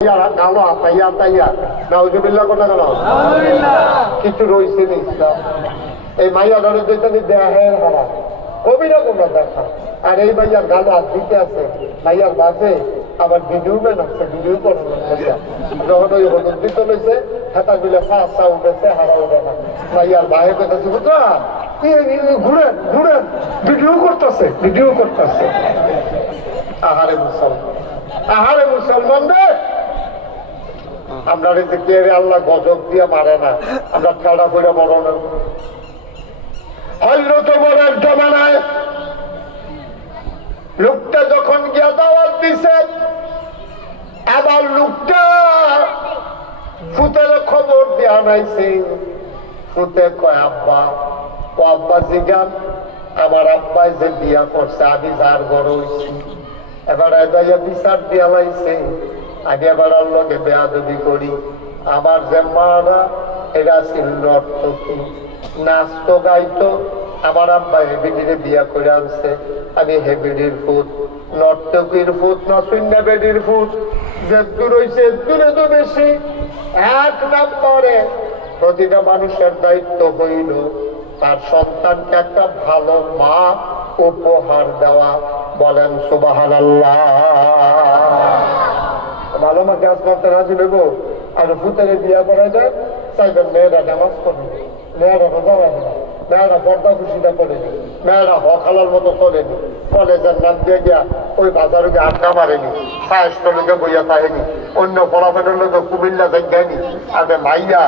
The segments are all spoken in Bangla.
কালো আতাইয়া তাইয়া নাউজুবিল্লাহ কথা কেন কিছু রয়েছে ইসলাম এই মাইয়া ধরে যেখানে দেহের হারা কবিরা কোনো দেখা আর এই মাইয়ার গালে হাত দিতে আছে মাইয়ার বাসে আবার ভিডিও ম্যান আছে ভিডিও করো যখন ওই হলুদ চলেছে হাতা গুলো ফাঁসা উঠেছে হারা উঠে না মাইয়ার বাইরে পেতেছে বুঝলা ঘুরেন ঘুরেন ভিডিও করতেছে আহারে মুসলমান রে আমরা দেখি আল্লাহ গজব দিয়ে মারে না আমরা খেলা করে বড় না হযরত ওমরের জমানায় লোকটা যখন গিয়া দাওয়াত দিছে আবার লোকটা ফুতের খবর দেয়া নাইছে ফুতে কয় আব্বা জিগান আমার আব্বাই যে বিয়া করছে আমি যার বড় হইছি এবার বিচার দিয়া লাইছে আগে আবার আল্লাহকে বেয়াদবি করি আমার যে মারা এরা ছিল নর্তকী নাচতো গাইতো আমার আব্বা হেবিডিরে বিয়া করে আনছে আমি হেবিডির ফুট নর্তকীর ফুট না শূন্য বেডির ফুট যে দূর হইছে দূরে তো বেশি এক নম্বরে প্রতিটা মানুষের দায়িত্ব হইল তার সন্তানকে একটা ভালো মা উপহার দেওয়া বলেন সুবহানাল্লাহ ভালো মা কাজ করতে রাজি নেবো আর ভূতের বিয়া করা যায় চাইবেন মেয়েরা নামাজ পড়ে মেয়েরা রোজা রাখে না মেয়েরা পর্দা খুশিটা করেনি মেয়েরা হকালার মতো চলেনি কলেজের নাম দিয়ে গিয়া ওই বাজারে গিয়ে আড্ডা মারেনি সাহেবকে বইয়া থাকেনি অন্য ফলাফলের লোকে কুমিল্লা যায়নি আগে মাইয়া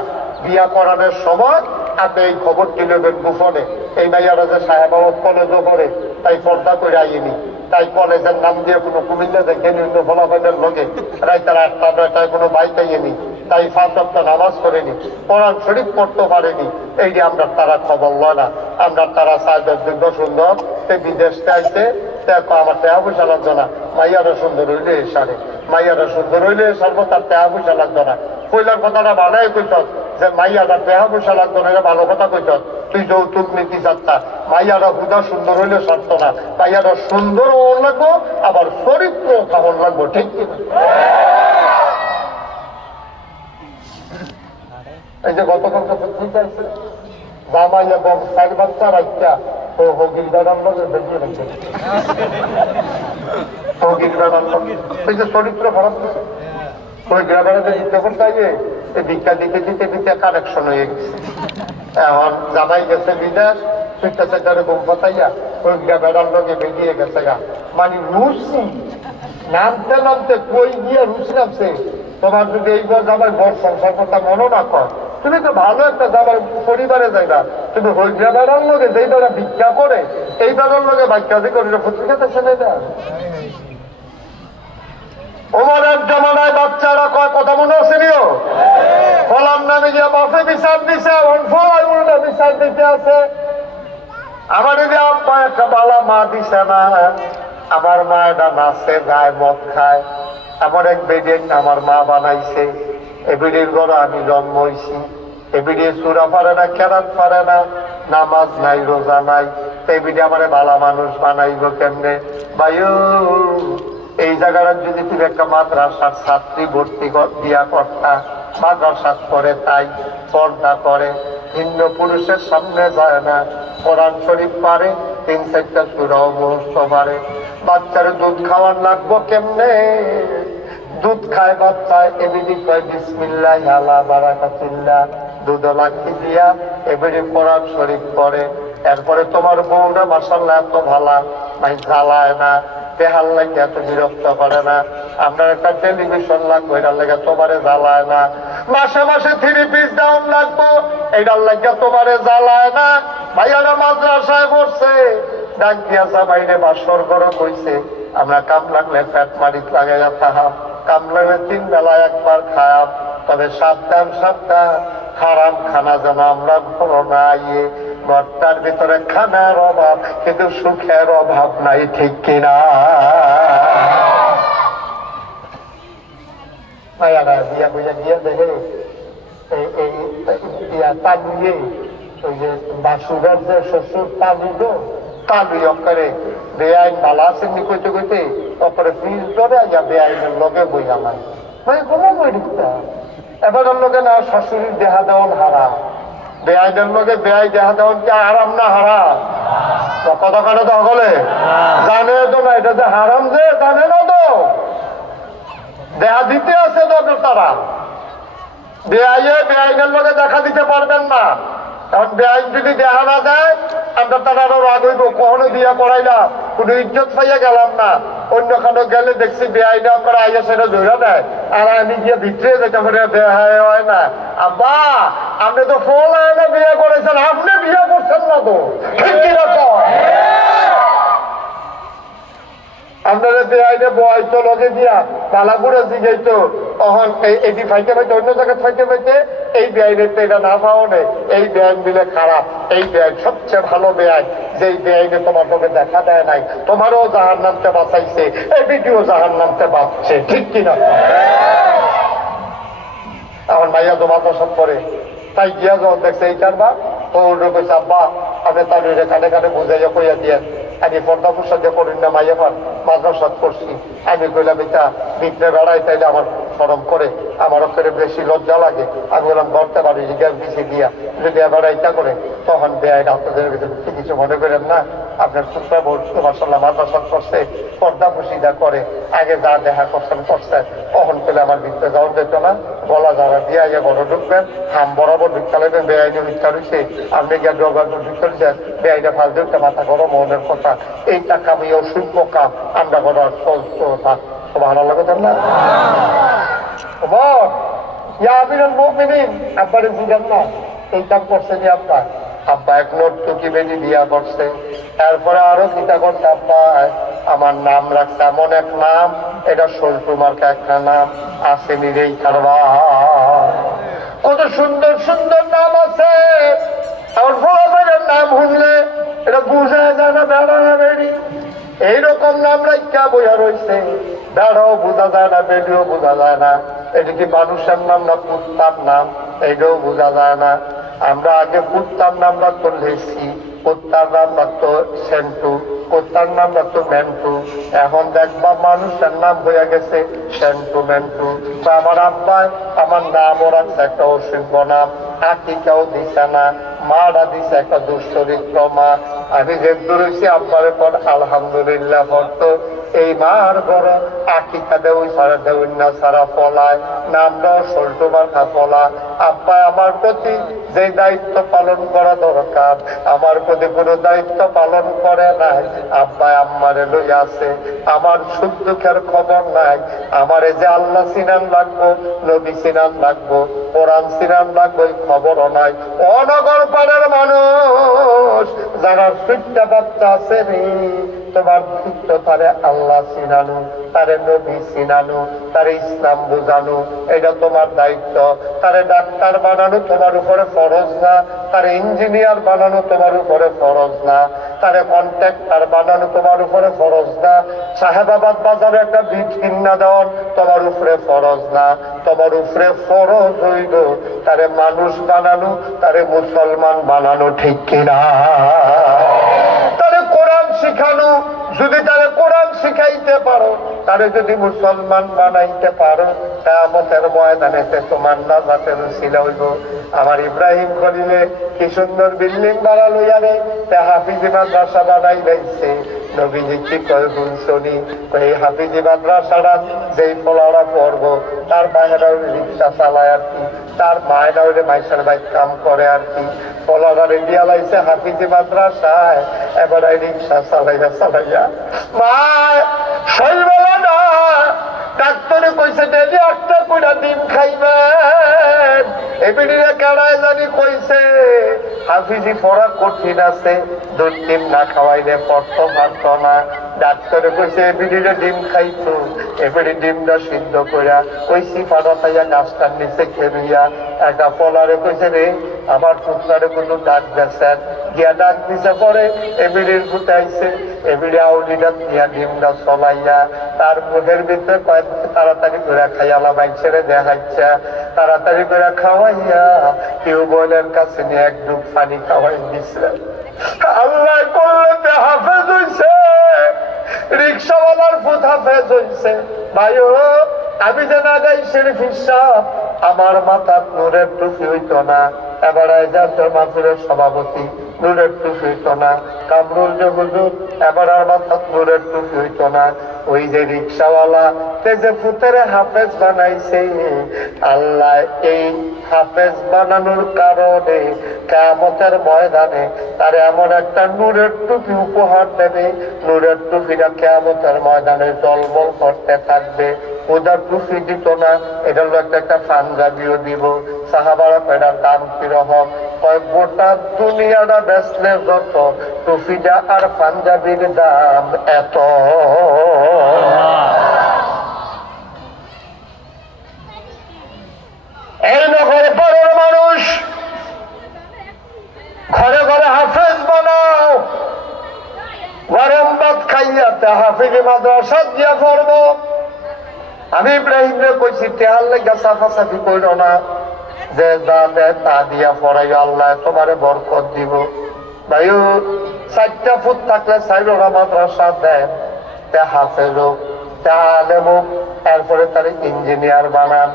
বিয়া করানোর সময় আপনি এই খবরটি নেবেন গোপনে এই মাইয়ারা যে সাহেব কলেজও করে তাই পর্দা করে আইনি তাই কলেজের নাম দিয়ে কোনো কুমিল্লা দেখেনি অন্য ফলাফলের লোকে রাইতার 8টা 9টায় কোনো বাইক আইনি তাই 5 সপ্তাহ নামাজ করেনি কোরআন শরীফ পড়তে পারেনি এই যে আমরা তারা খবর লয় না আমরা তারা সাহেবের যোগ্য সুন্দর সে বিদেশ চাইছে দেখো আমার টেহা পয়সা লাগতো না মাইয়ারা সুন্দর হইলে সারে মাইয়ারা সুন্দর হইলে সর্বত তার টেহা পয়সা লাগতো না কইলার কথাটা বানাই কইছ যে মাইয়ারা টেহা পয়সা লাগতো না এটা ভালো কথা কইছ তুই যৌতুক নীতি যাত্রা মাইয়ারা হুদা সুন্দর হইলে সারতো না মাইয়ারা সুন্দর ওর লাগবো আবার চরিত্র কেমন লাগবো ঠিক কিনা এই যে গতকাল ঠিক আছে জামাই এবং 4 বাচ্চা রাখা ও হগির দাদার লগে বেরিয়ে রাখছে হগির দাদার লগে এই যে চরিত্র খারাপ ওই গ্রামের যখন তাইয়ে এই ভিক্ষা দিতে কানেকশন হয়ে গেছে এখন জামাই গেছে বিদেশ সুইটা সেটারে ঘুম পাতাইয়া ওই গ্রামের লগে বেরিয়ে গেছে গা মানে রুচি নামতে কই গিয়ে রুচি নামছে তোমার যদি এইবার জামাই ঘর সংসার করতে মনে না কর তুমি তো ভালো একটা জামাই পরিবারে যাইবা তুমি ওই গ্রামের লগে যেই দ্বারা ভিক্ষা করে এই বেড়ার লগে বাক্যাদি করে পত্রিকাতে ছেলে না ওমরের জমানায় বাচ্চারা কয় কথা মনে আছে নিও ফলার নামে গিয়া বাসে বিচার দিছে ফলাই উল্টা বিচার দিতে আছে আমার যদি আব্বা একটা বালা মা দিছে না আমার মা এটা নাচে গায়ে মদ খায় আমার এক বেডে আমার মা বানাইছে এ বেডির ঘরে আমি জন্ম হয়েছি এ বেডে চূড়া পারে না কেরাত পারে না নামাজ নাই রোজা নাই এই বেডে আমার ভালো মানুষ বানাইব কেমনে ভাইও এই জায়গাটা যদি তুমি একটা মাদ্রাসার ছাত্রী ভর্তি দিয়া করতা মাদ্রাসা করে তাই পর্দা করে ভিন্ন পুরুষের সামনে যায় না কোরআন শরীফ পারে 3-4টা সূরাও মুখস্থ পারে বাচ্চার দুধ খাওয়ার লাগবো কেমনে দুধ খায় বাচ্চায় এবিডি কয় বিসমিল্লাহ আলা বারাকাতুল্লাহ দুধ লাখি দিয়া এবিডি কোরআন শরীফ পড়ে এরপরে তোমার বউটা মাশাআল্লাহ এত ভালা নাই জ্বালায় না দেহার লাগে এত বিরক্ত করে না আপনার একটা টেলিভিশন লাগবো এটার লাগে তোমারে জ্বালায় না মাসে 3 পিস ডাউন লাগবো এটার লাগে তোমারে জ্বালায় না ভাইয়ারা মাদ্রাসায় পড়ছে ডাক দিয়াছা বাইরে বাসর করে কইছে আমরা কাম লাগলে ফ্যাট মারিত লাগাইয়া থাকাম কাম লাগলে 3 বেলা একবার খায়াম তবে সাবধান হারাম খানা যেন আমরা ঘর না ইয়ে ঘরটার ভিতরে খানার অভাব কিন্তু সুখের অভাব নাই ঠিক কিনা মায়ারা বিয়া বুঝা গিয়ে দেখে তালুয়ে ওই যে বাসুগার যে শ্বশুর তালুই অক্ষরে বেআইন বালা আসেননি কইতে অপরে ফিজ ধরে বেআইনের লগে বই আমার ভাই কোনো বই ঢুকতা এবার লোকে না শাশুড়ির দেহা দেওয়ান হারা বেআইনের লোকে বেআই দেহা দেওয়ান কি আরাম না হারা কথা কাটা তো সকলে জানে তো না এটা যে হারাম যে জানে না তো দেহা দিতে আছে তো তারা বেআইনের লোকে দেখা দিতে পারবেন না এখন বেআইন যদি দেখা না দেয় আমরা তারা আরো রাগ হইব কখনো বিয়া করাইলাম কোনো ইজ্জত পাইয়া গেলাম না অন্য খানো গেলে দেখছি বেআইনা আমরা আইয়া সেটা ধরে দেয় আর আমি গিয়ে ভিতরে যেতে পারি দেহা হয় না আব্বা আপনি তো ফোন হয় না বিয়ে করেছেন আপনি বিয়ে করছেন না তো ঠিক কিরকম আপনারা বেআইনে বয়স লগে দিয়া পালাপুরে জিগাইতো তখন এটি ফাইতে ফাইতে অন্য জায়গায় ফাইতে ফাইতে এই বেআইনের তো এটা না পাও নেই এই বেআইন দিলে খারাপ এই বেআইন সবচেয়ে ভালো বেআইন যেই বেআইনে তোমার তোকে দেখা দেয় নাই তোমারও জাহান নামতে বাঁচাইছে এই ভিডিও জাহান নামতে বাঁচছে ঠিক কিনা আমার ভাইয়া তো মাদ্রাসা করে তাই গিয়া যখন দেখছে এইটার বা ও কইছে আব্বা আপনি তার কানে কানে বুঝাইয়া কইয়া দিয়ে আমি পর্দা প্রসাদে করি না মাইয়া পান মাদ্রাসাত করছি আমি কইলাম এটা বিদ্রে বেড়াই তাইলে আমার সরম করে আমার করে বেশি লজ্জা লাগে আমি বললাম করতে পারি জিজ্ঞাসা দিছি দিয়া যদি এবার এটা করে তখন বেআইন আপনাদের ভিতরে কিছু মনে করেন না আপনার পুত্র বলছে মাসাল্লাহ মাদ্রাসাত করছে পর্দা প্রসিদা করে আগে যা দেখা করছেন করছেন তখন পেলে আমার ভিতরে যাওয়া যেত না গলা যারা দিয়া ইয়ে বড় ঢুকবেন হাম বরাবর ঢুকতে লাগবেন বেআইনে ভিক্ষা রয়েছে আপনি গিয়ে ডগার ঢুকতে রয়েছেন বেআইনে ফাল দিতে মাথা গরম মনের কথা এইটা কামি অসুখ কাম আমরা করার চলতো না সুবহানাল্লাহ কথা না ইয়া আমিরুল মুমিনিন আব্বারে বুঝেন না এই কাম করছেন আব্বা আব্বা এক নর্তকী বেটি বিয়া করছে তারপরে আরো চিন্তা করছে আব্বা আমার নাম রাখছে এমন এক নাম এটা সল্টু মার্কা একটা নাম আছে নিরেই কারবা কত সুন্দর সুন্দর নাম আছে আমার ফলাফলের নাম শুনলে এটা বুঝা যায় না বেড়া না বেড়ি এইরকম নাম রাখা বইয়া রয়েছে বেড়াও বোঝা যায় না বেডিও বোঝা যায় না এটা কি মানুষের নাম না কুত্তার নাম এইটাও বোঝা যায় না আমরা আগে কুত্তার নাম রাখতো লেসি কুত্তার নাম রাখতো সেন্টু কুত্তার নাম রাখতো মেন্টু এখন দেখবা মানুষের নাম হয়ে গেছে সেন্টু মেন্টু আমার আব্বাই আমার নামও রাখছে একটা অসভ্য নাম আকিকাও দিছে না মারা দিছে একটা দুশ্চরিত্র মা আমি যে দূরেছি আব্বারের পর আলহামদুলিল্লাহ পড়তো এই মার ঘরে আকিকা দেউই সারা দেউই না সারা পলায় নামটাও সল্টু মার্কা পলা আব্বা আমার প্রতি যে দায়িত্ব পালন করা দরকার আমার প্রতি কোনো দায়িত্ব পালন করে নাই আব্বা আম্মারে লই আছে আমার সুখ দুঃখের খবর নাই আমারে যে আল্লাহ সিনান লাগবো নবী সিনান লাগবো কোরআন সিনান লাগবো এই খবরও নাই অনগর পাড়ার মানুষ যারা ফিটটা বাচ্চা আছে রে তোমার ফিট্ট তারে আল্লাহ সিনানো তারে নবী সিনানো তারে ইসলাম বোঝানো এটা তোমার দায়িত্ব তারে ডাক্তার বানানো তোমার উপরে ফরজ না তারে ইঞ্জিনিয়ার বানানো তোমার উপরে ফরজ না তারে কন্ট্রাক্টর বানানো তোমার উপরে ফরজ না সাহেবাবাদ বাজারে একটা বীজ কিনা দেওয়ার তোমার উপরে ফরজ না তোমার উপরে ফরজ হইল তারে মানুষ বানানো তারে মুসলমান বানানো ঠিক কিনা তারে কোরআন শিখানো যদি তারে কোরআন শিখাইতে পারো তারে যদি মুসলমান বানাইতে পারো কিয়ামতের ময়দানেতে তোমার নাজাতের উসিলা হইব আমার ইব্রাহিম খলিলে কি সুন্দর বিল্ডিং বানালো ইয়ারে হাফিজি মাদ্রাসা বানাই লাইছে নবীজি কি কয় শুনি এই হাফিজি মাদ্রাসাটা যেই পোলারা পড়বো তার বাইরে রিক্সা চালায় আর কি তার মায়েরা হইলে মাইসের বাইক কাম করে আর কি পোলারা রেডিয়া লাইছে হাফিজি মাদ্রাসায় এবার রিক্সা চালাইয়া মা শৈলবেলা না ডাক্তারে কইছে ডেলি একটা কইরা ডিম খাইবেন এবিডিরে কেড়ায় জানি কইছে হাফিজি পড়া কঠিন আছে দুধ ডিম না খাওয়াইলে পড়তে পারত না ডাক্তারে কইছে এবিডিরে ডিম খাইতো এবিডি ডিমটা সিদ্ধ কইরা ওই সিফাটা খাইয়া গাছটার নিচে খেলিয়া একটা পলারে কইছে রে আমার পুত্রারে কোনো ডাক গেছেন গিয়া ডাক দিছে পরে এবিডির ফুটাইছে এবিডি আউলিটা দিয়া ডিমটা চলাইয়া তার মুখের ভিতরে কয়েক তাড়াতাড়ি করে খাইয়ালা বাইক ছেড়ে দেখাইছে তাড়াতাড়ি করে খাওয়াইয়া টিউবওয়েলের কাছে নিয়ে এক ডুব পানি খাওয়াই দিছে আল্লাহ করলে হাফেজ হইছে রিক্সাওয়ালার ফুট হাফেজ হইছে ভাইও আমি যে না গাই শরীফ সাহেব আমার মাথা নূরের টুপি হইতো না, এবার জাতীয় মাসুরের সভাপতি নূরের টুপি হইতো না, কামরুল যে হুজুর এবার আর মাথা নূরের টুপি হইতো না, ওই যে রিক্সাওয়ালা তে যে ফুতেরে হাফেজ বানাইছে, আল্লাহ এই হাফেজ বানানোর কারণে কিয়ামতের ময়দানে তার এমন একটা নূরের টুপি উপহার দেবে, নূরের টুপিটা কিয়ামতের ময়দানে জলমল করতে থাকবে। ওদের টুপি দিত না, এটা হলো একটা পাঞ্জাবিও দিব। সাহাবারা এটার দাম কিরকম? গোটা দুনিয়াটা বেচলে যত, টুপিটা আর পাঞ্জাবির দাম এত। এই নগরে পরের মানুষ ঘরে ঘরে হাফেজ বানাও, গরম ভাত খাইয়াতে হাফিজি মাদ্রাসা দিয়া পড়বো। আমি ইব্রাহিমরে কইছি তেহার লেগা সাফাসাফি কইর না, যে যা দেয় তা দিয়া পড়াই, আল্লাহ তোমারে বরকত দিব। ভাইও 4টা ফুট থাকলে 4টা মাদ্রাসা দেন, তে হাফেজ হোক, তে আলেম হোক, এরপরে তার ইঞ্জিনিয়ার বানান।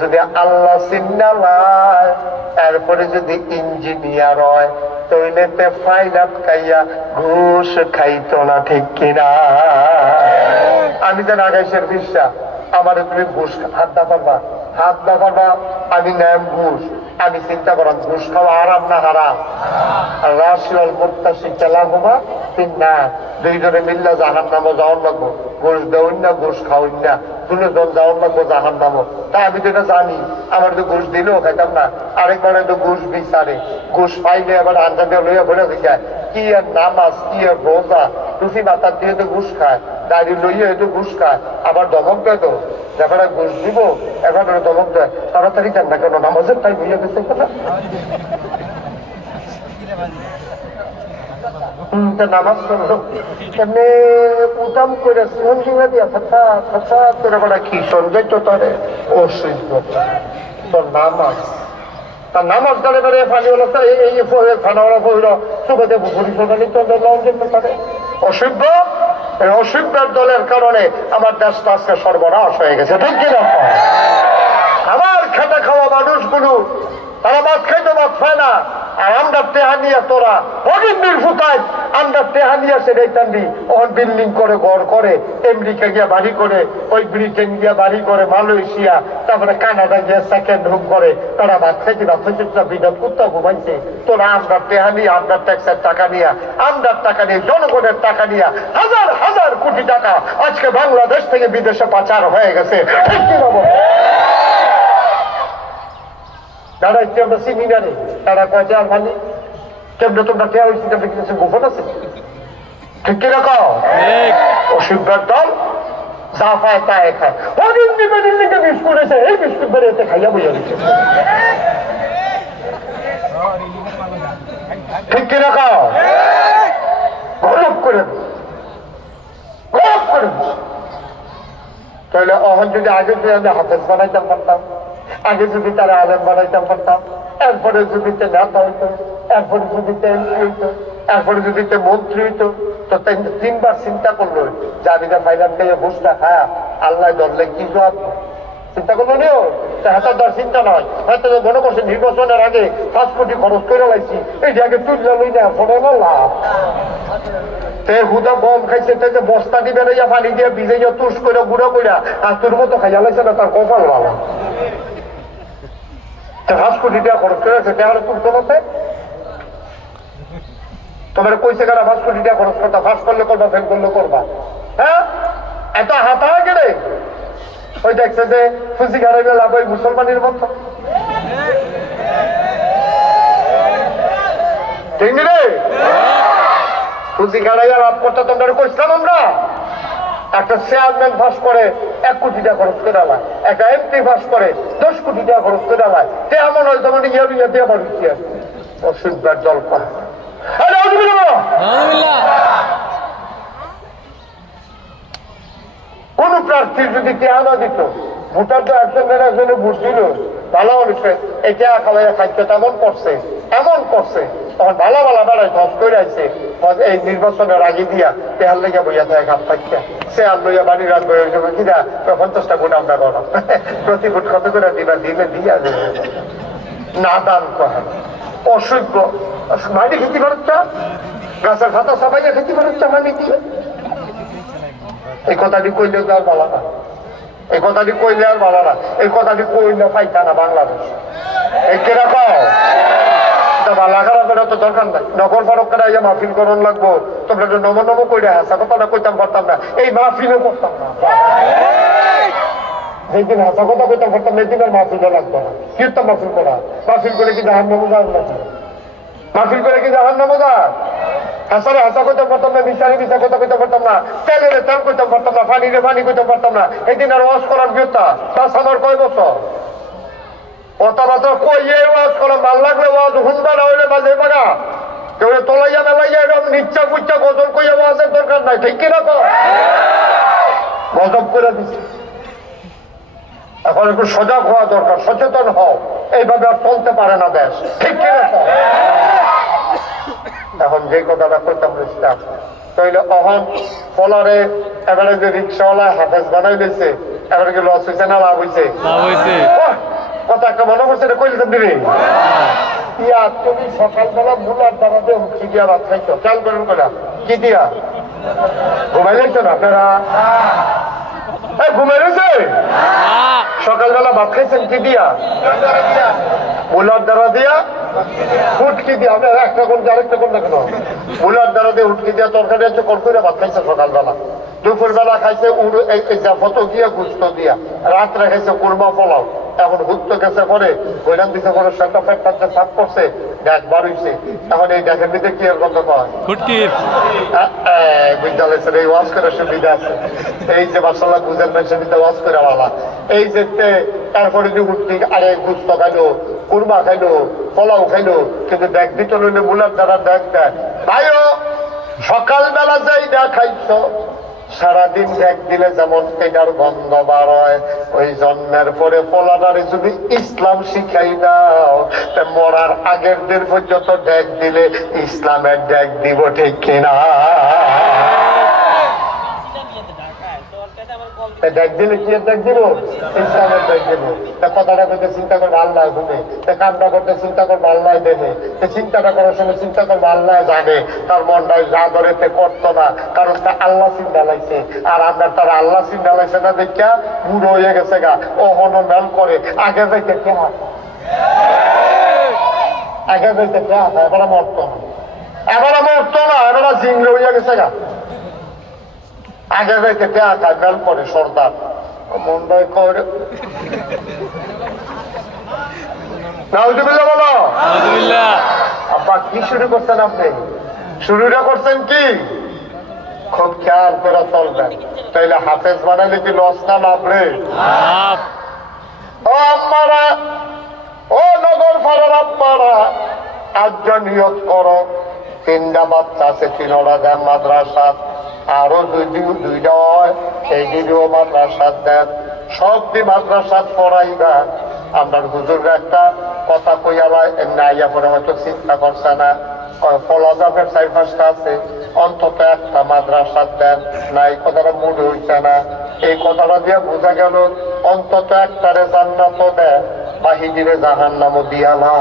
যদি আল্লাহ চিন্নালায় এরপরে যদি ইঞ্জিনিয়ার হয়, তৈলেতে ফাইনাত খাইয়া ঘুষ খাইতো না, ঠিক কিনা? আমি তো নাগাইশের বিশ্বাস, আমার তুমি ঘুষ হাত দা পারবা, হাত দা পারবা। আমি নাম ঘুষ, আমি চিন্তা করাম ঘুষ খাওয়া আরাম না হারাম? রাশিয়াল মুক্তাশি চালা ঘুমা তিন না, দুইজনে মিল্লা জাহান নামো যাওয়ার লাগবো, ঘুষ দেউন না ঘুষ খাওয়াই না, দুজন যাওয়ার লাগবো জাহান নামো। তা আমি তো এটা জানি, আমার তো ঘুষ দিলেও খাইতাম না, আরেকবার তো ঘুষ বিচারে, ঘুষ পাইলে এবার আন্দাজে লইয়া ভরে যায়, কি আর নামাজ, কি আর রোজা, টুসি মাথার দিয়ে তো ঘুষ খায়, দাড়ি লইয়া তো ঘুষ খায়, আবার দমক দেয় তো, যখন ঘুষ দিব এখন দমক দেয়, তাড়াতাড়ি যান না কেন, নামাজের টাইম হইয়া গেছে কথা। নামাজ পড়লো এমনি উদাম করে সঞ্জিমা দিয়া ফাঁকা ফাঁকা করে বেড়া কি সঞ্জয় তো তারে অসুস্থ তোর নামাজ, তার নামাজ দাঁড়ে বেড়ে ফানি হলো এই ফানাওয়ালা হইল চোখে পুকুরি সোনালি তো তারে অসভ্য। এই অসভ্যের দলের কারণে আমার দেশটা আজকে সর্বনাশ হয়ে গেছে, ঠিক কিনা? আমার খেটে খাওয়া মানুষগুলো তারা ভাত খাইতে ভাত খায় না, আর আমরা টেহানিয়া তোরা অগিন্দির ফুটায় আমরা টেহানিয়া সেটাই টান্ডি ওর বিল্ডিং করে ঘর করে, আমেরিকা গিয়া বাড়ি করে, ওই ব্রিটেন গিয়া বাড়ি করে, মালয়েশিয়া, তারপরে কানাডা গিয়া সেকেন্ড রুম করে, তারা ভাত খাইতে বিদাত কুত্তা ঘুমাইছে। তোরা আমরা টেহানি, আমরা ট্যাক্সের টাকা নিয়া, আমরা টাকা নিয়ে, জনগণের টাকা নিয়া হাজার হাজার কোটি টাকা আজকে বাংলাদেশ থেকে বিদেশে পাচার হয়ে গেছে, ঠিক কি বলবো? তারা ইচ্ছে আমরা চিনি না রে, তারা কয়েছে আর মানি কেমনে তোমরা কে হয়েছি, কেমন কিছু গোপন আছে, ঠিক কিরকম? অসুবিধার দল যা পায় তাই খায়, অনেক দিকে বিস্কুট এসে এই বিস্কুট বেরিয়েছে খাইয়া বইয়া দিচ্ছে, ঠিক কিরকম? গরব করে গরব করে। তাহলে অহন যদি আগে যদি আমি হাফেজ বানাইতাম পারতাম, আগে যদি তারা আলেম বানাইতাম পারতাম, এরপরে যদি নেতা হইতো, এরপরে যদি এমপি হইতো, এরপরে যদি মন্ত্রী হইতো, তো 3বার চিন্তা করলো যে আমি না ফাইনাল খাইয়ে বসটা হ্যাঁ আল্লাহ ধরলে কি জবাব চিন্তা করলো নিও। হাতার দর চিন্তা নয়, হয়তো মনে করছে নির্বাচনের আগে 5 কোটি খরচ করে লাইছি, এই আগে তুললে লই না পড়ে না লাভ। হুদা বম খাইছে, বস্তা দিবে না, পানি দিয়ে ভিজে তুষ করে গুঁড়ো করে, আর তোর মতো খাইয়া লাইছে না, তার কপাল ভালো। 5 কোটি টাকা খরচ করে সেটা তুলতে বলতে তোমার কইছে কারা 5 কোটি টাকা খরচ করতা, ফাঁস করলে করবা, ফেল করলে করবা, হ্যাঁ এত হাতা গেলে ওই দেখছে যে ফুসি ঘাড়ে লাভ ওই মুসলমানের মতো, ঠিক রে? ফুসি ঘাড়াইয়া লাভ করতে তোমরা কইছিলাম আমরা। একটা চেয়ারম্যান ফাঁস করে 1 কোটি টাকা খরচ করে আলায়, একটা এমপি ফাঁস করে 10 কোটি টাকা খরচ করে আলায়, তেমন হয় তোমার ইয়া দিয়ে পারছি অসুবিধার জল করে। কোন প্রার্থী যদি টেহানা দিত, ভোটার তো একজনে ভোট দিল, ভালো হয়েছে, এই টেহা খাওয়াইয়া খাইতে তেমন করছে, এমন করছে তখন ভালো ভালো বেড়াই ধস করে আসছে এই নির্বাচনের আগে দিয়া তেহার লেগে বইয়া থাকে ঘাপ পাইতে সে আর লইয়া বাড়ি রাত বই কিনা 50টা ভোট আমরা করো প্রতি ভোট কত করে দিবা দিলে দিয়া দেবে না দান করা অসভ্য মাটি খেতে পারতা গাছের ফাতা সবাই খেতে পারতা মাটি দিয়ে এই কথাটি কইলে তো আর ভালো না এই কথাটি কইলে আর ভালো না এই কথাটি কইলে পাইতা না বাংলাদেশ এই কিরকম ভালো খারাপ করা তো দরকার নাই নকল ফারক করে মাহফিল করন লাগবো তোমরা তো নম নম কইরা হাসা কথা কইতাম পারতাম না এই মাহফিলও করতাম না যেদিন হাসা কথা কইতাম পারতাম এই দিনের মাহফিলও লাগতো না কীর্তন মাহফিল করা মাহফিল করে কি জাহান নামো যাওয়ার লাগবে মাহফিল করে কি জাহান নামো যা হাসারে হাসা কইতাম পারতাম না বিচারে বিচার কথা কইতাম পারতাম না তেলের তেল কইতাম পারতাম না পানিরে পানি কইতাম পারতাম না এই দিন আর ওয়াজ করার বিয়তা তার আমার কয় বছর কথাবার্তা কইয়ে ওয়াজ করা ভাল লাগলে ওয়াজ হুন্দা না হইলে বাজে পাগা কেউ তোলাইয়া মেলাইয়া এরকম নিচ্ছা পুচ্ছা গজল কইয়া ওয়াজের দরকার নাই ঠিক কিনা তো গজব করে দিচ্ছে এখন একটু সজাগ হওয়া দরকার সচেতন হও এইভাবে আর চলতে পারে না দেশ ঠিক কিনা তো এখন যে কথাটা করতাম বুঝতাম তাইলে অহন ফলারে এবারে যে রিক্সাওয়ালা হাফেজ বানাই দিয়েছে এবারে কি লস হয়েছে না লাভ হয়েছে কথা একটা মনে করছে এটা কইলে দিবি ইয়া তুমি সকালবেলা মুলার দ্বারাতে উঠি দিয়া ভাত খাইছো খেয়াল করেন কোনা কি দিয়া ঘুমাই যাইছো না আপনারা ঘুমাই রয়েছে সকালবেলা ভাত খাইছেন কি দিয়া মুলার দ্বারা দিয়া উটকি দিয়া আপনার একটা কোন আরেকটা কোন দেখো মুলার দ্বারা দিয়ে উটকি দিয়া তরকারি আছে কড়কুইরা ভাত খাইছে সকালবেলা দুপুরবেলা খাইছে ফটো দিয়া গুস্ত দিয়া রাত্রে খাইছে কুরমা পোলাও এখন হুত্ত গেছে পরে গৈরান দিছে পরে সেটা ফ্যাক্টরটা সাফ করছে ডাক বার হইছে এখন এই ডাকের দিতে কি এর গন্ধ পায় বিদ্যালয় এই ওয়াজ করার সুবিধা আছে এই যে মাসাল্লাহ গুজের মেশিন দিতে ওয়াজ করে বলা এই যে তারপরে যে উঠতি আরে গুস্ত খাইলো কুরমা খাইলো পোলাও খাইলো কিন্তু ডাক দিতে লইলে মুলার দ্বারা ডাক দেয় ভাইও সকালবেলা যাই ডাক খাইছ সারাদিন দেখ দিলে যেমন এটার গন্ধ বার হয় ওই জন্মের পরে ফলানারে যদি ইসলাম শিখাই দাও মরার আগের দিন পর্যন্ত ডেক দিলে ইসলামের ডেক দিব ঠিক কিনা ডাক দিলে কি ডাক দিব ইসলামের ডাক দিব কথাটা করতে চিন্তা করবো আল্লাহ ঘুমে কামটা করতে চিন্তা করবো আল্লাহ দেখে চিন্তাটা করার সময় চিন্তা করবো আল্লাহ জাগে তার মনটা যা ধরে করতো না কারণ তা আল্লাহ চিন্তা লাগছে আর আপনার তারা আল্লাহ চিন্তা লাগছে না দেখা বুড়ো হয়ে গেছে গা ও হন মেল করে আগে যাইতে কে আগে যাইতে কে এবার মরতো না এবার জিংলে হইয়া গেছে গা আগে যাইতে কে খায় মেল করে সর্দার মন্ডয় করে নাউজুবিল্লাহ বলো আব্বা কি শুরু করছেন আপনি শুরুটা করছেন কি খুব খেয়াল করে চলবেন তাইলে হাফেজ বানাইলে কি লস না লাভ রে ও আম্মারা ও নগর ফারার আম্মারা আজকে নিয়ত করো 3টা বাচ্চা আছে 3ওরা দেন মাদ্রাসা আরো যদি 2টা হয় এই দিদিও মাদ্রাসা দেন সব দি মাদ্রাসা পড়াইবা আপনার হুজুররা একটা কথা কইয়ালা নাইয়া পরে হয়তো চিন্তা করছে না ফলাজাফের 4-5টা আছে অন্তত একটা মাদ্রাসা দেন নাই কথাটা মনে হইছে না এই কথাটা দিয়ে বোঝা গেল অন্তত একটারে জান্নাত দেয় বাহিদিরে জাহান্নামও দিয়া না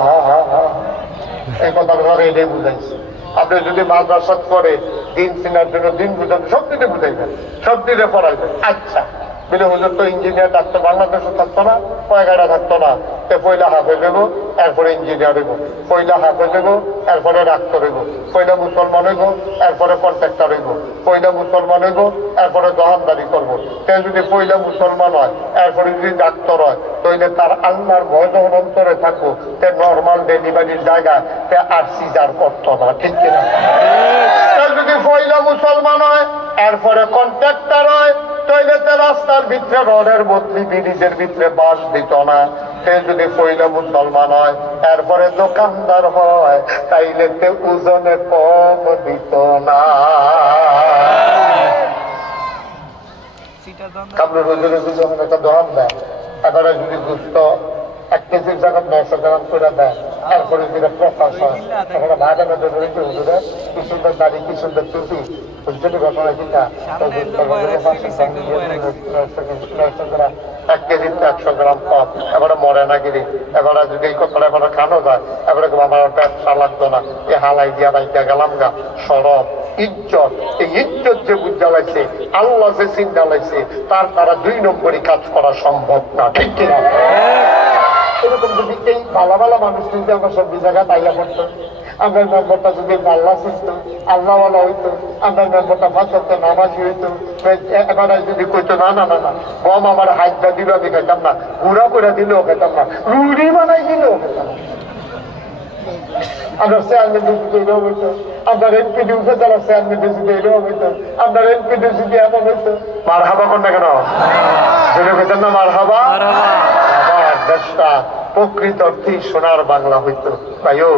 এই কথাটা ধরে এটাই বুঝাইছে আপনি যদি মাদ্রাসা করে দিন চিনার জন্য দিন বুঝাতে সব দিনে বুঝাইবেন সব দিনে পড়াইবেন আচ্ছা বলে হুজুর তো ইঞ্জিনিয়ার ডাক্তার বাংলাদেশে থাকতো না কয়েকটা থাকতো না পয়লা হাফেজ হইব এরপরে ইঞ্জিনিয়ার হইব পয়লা হাফেজ হইব এরপরে ডাক্তার হইব পয়লা মুসলমান হইব এরপরে কন্ট্রাক্টর হইব পয়লা মুসলমান হইব এরপরে দোকানদারি করবো সে যদি পয়লা মুসলমান হয় এরপরে যদি ডাক্তার হয় তাহলে তার আল্লাহর ভয় যখন অন্তরে থাকবো সে নর্মাল ডেলিভারির জায়গায় সে আর সিজার করতো না ঠিক কিনা যদি পয়লা মুসলমান হয় এরপরে কন্ট্রাক্টর হয় তাইলে রাস্তার ভিতরে রডের বদলি ব্রিজের ভিতরে বাস দিত না সে যদি পয়লা মুসলমান হয় এরপরে দোকানদার হয় তাইলে তে ওজনে কম দিত না কামরুল হুজুরে যখন একটা দোকান দেয় এবারে যদি গুস্ত 1 কেজির জায়গা 900 গ্রাম করে দেয়, এরপরে যেটা প্রকাশ হয় তখন ভাগানো জন্য হুজুরে কি সুন্দর দাড়ি কি সুন্দর টুপি হুজুরের ঘটনা কিনা 1 কেজিতে 100 গ্রাম কম, এবারে মরে না গিরি, এবারে যদি এই কথাটা এবারে খানো যায়, এবারে আমার ব্যবসা লাগতো না, এ হালাই দিয়া বাইকা গেলাম গা। সরব ইজ্জত, এই ইজ্জত যে বুঝা লাগছে, আল্লাহ যে চিন্তা লাগছে, তার দ্বারা 2 নম্বরই কাজ করা সম্ভব না, ঠিক কিনা? এরকম যদি এই ভালো ভালো মানুষ কিন্তু আমরা সব জায়গায় তাইলা করতো, আমরা মেম্বরটা যদি আল্লাহ চিনত, আল্লাহওয়ালা হইতো, আমরা মেম্বরটা ফাঁসতে নামাজি হইতো, এবারে যদি কইতো না না না না গম আমার হাইটটা দিল আমি খেতাম না, গুঁড়া করে দিলেও খেতাম না, রুড়ি বানাই দিলেও খেতাম না। আমরা চেয়ারম্যান ডিউটি এটাও হইতো, আমরা এমপিডি উপজেলা চেয়ারম্যান ডিউটি এটাও হইতো, আমরা এমপিডি যদি এমন হইতো। মার হাবা কর না কেন? যদি খেতাম না মার হাবা, দেশটা প্রকৃত অর্থে সোনার বাংলা হইতো। ভাইও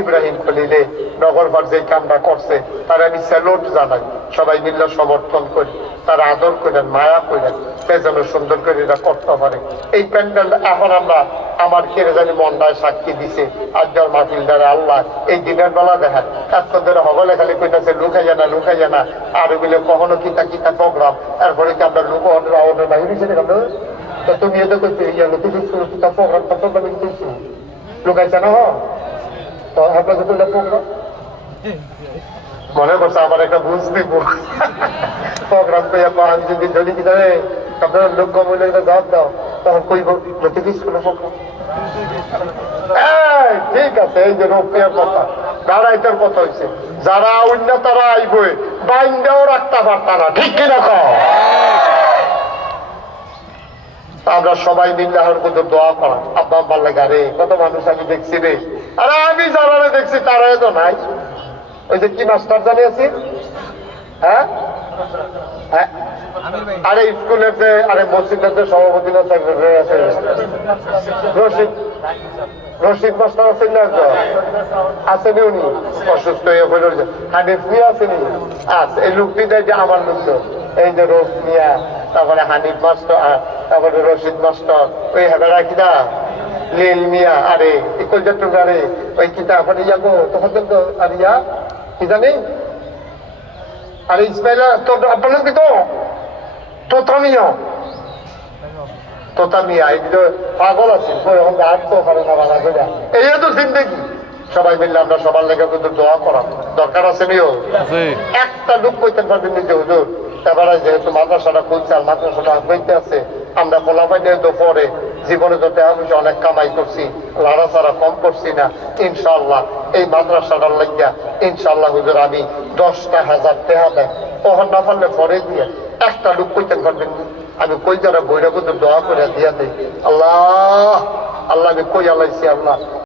ইব্রাহিম খলিলে নগরবার যে কামটা করছে তার আমি স্যালুট জানাই, সবাই মিলে সমর্থন করি, তার আদর করেন, মায়া করেন, সে যেন সুন্দর করে এটা করতে পারে। এই প্যান্ডেল এখন আমরা আমার কেড়ে জানি মন্ডায় সাক্ষী দিছে আজর মাহফিলদারে আল্লাহ এই দিনের বেলা দেখেন এত ধরে হগলে খালি কইতাছে লুকাইয়া না আর ওগুলো কখনো কিতা কিতা প্রোগ্রাম, এরপরে কি আমরা লুক বাহির হিসেবে গেল তো তুমি এতে করতে কিতা প্রোগ্রাম লুকাইছে না তো আপনাকে কইলে প্রোগ্রাম মনে করছে আমার একটা বুঝ দিব প্রোগ্রাম কইয়া পান যদি যদি কি জানে আপনার লোক কমলে জবাব দাও তখন কইব নথি স্কুলে প্রোগ্রাম। ঠিক আছে, এই যে রোপিয়ার কথা দাঁড়াইটার কথা হয়েছে, যারা অন্য তারা আইবই বাইন্দাও রাখতে পারত না, ঠিক কিনা কও? আমরা সবাই মিলে আমার মধ্যে দোয়া করা, আব্বা আব্বার লাগে আরে কত মানুষ আমি দেখছি রে, আরে আমি যারা দেখছি তারাই তো নাই। ওই যে কি মাস্টার জানিয়েছি, হ্যাঁ হ্যাঁ, আরে স্কুলের যে আরে মসজিদের যে সভাপতি না সেক্রেটারি আছে রশিদ মাস্টার আছেন না, আসেনি উনি অসুস্থ হয়ে পড়ে, হানিফ মিয়া আসেনি, আচ্ছা এই লোকটি দেয় যে আমার লোক, এই যে রোজ মিয়া, তারপরে হানিফ মাস্টার, তারপরে রশিদ মাস্টার, ওই হেবেরা কিনা লীল মিয়া, আরে ইকল আরে ওই কিতা মানে ইয়াগো তখন তো আর ইয়া কি জানি আরে ইসমাইল তোর আপনার কি তো তোতা মিয়া এগুলো পাগল আছে আর তো পারে না বানা করে, এই তো জিন্দেগি। সবাই মিললে আমরা সবার লেগে কিন্তু দোয়া করা দরকার আছে নিও। একটা লোক কইতে পারবেন নিজে হুজুর এবারে যেহেতু মাদ্রাসাটা খুলছে আর মাদ্রাসাটা হইতে আছে, আমরা ফলাফল তো পরে জীবনে তো আমি অনেক কামাই করছি, লাড়াচাড়া কম করছি না, ইনশাল্লাহ এই মাদ্রাসাটার লাগিয়া ইনশাল্লাহ হুজুর আমি 10,000 টাকা দেয় ওখান না পারলে পরে দিয়ে একটা লোক কইতে পারবেন, আমি কই যারা বইরা কিন্তু দোয়া করে দিয়া দেই। আল্লাহ আল্লাহ আমি কই আল্লাহ আল্লাহ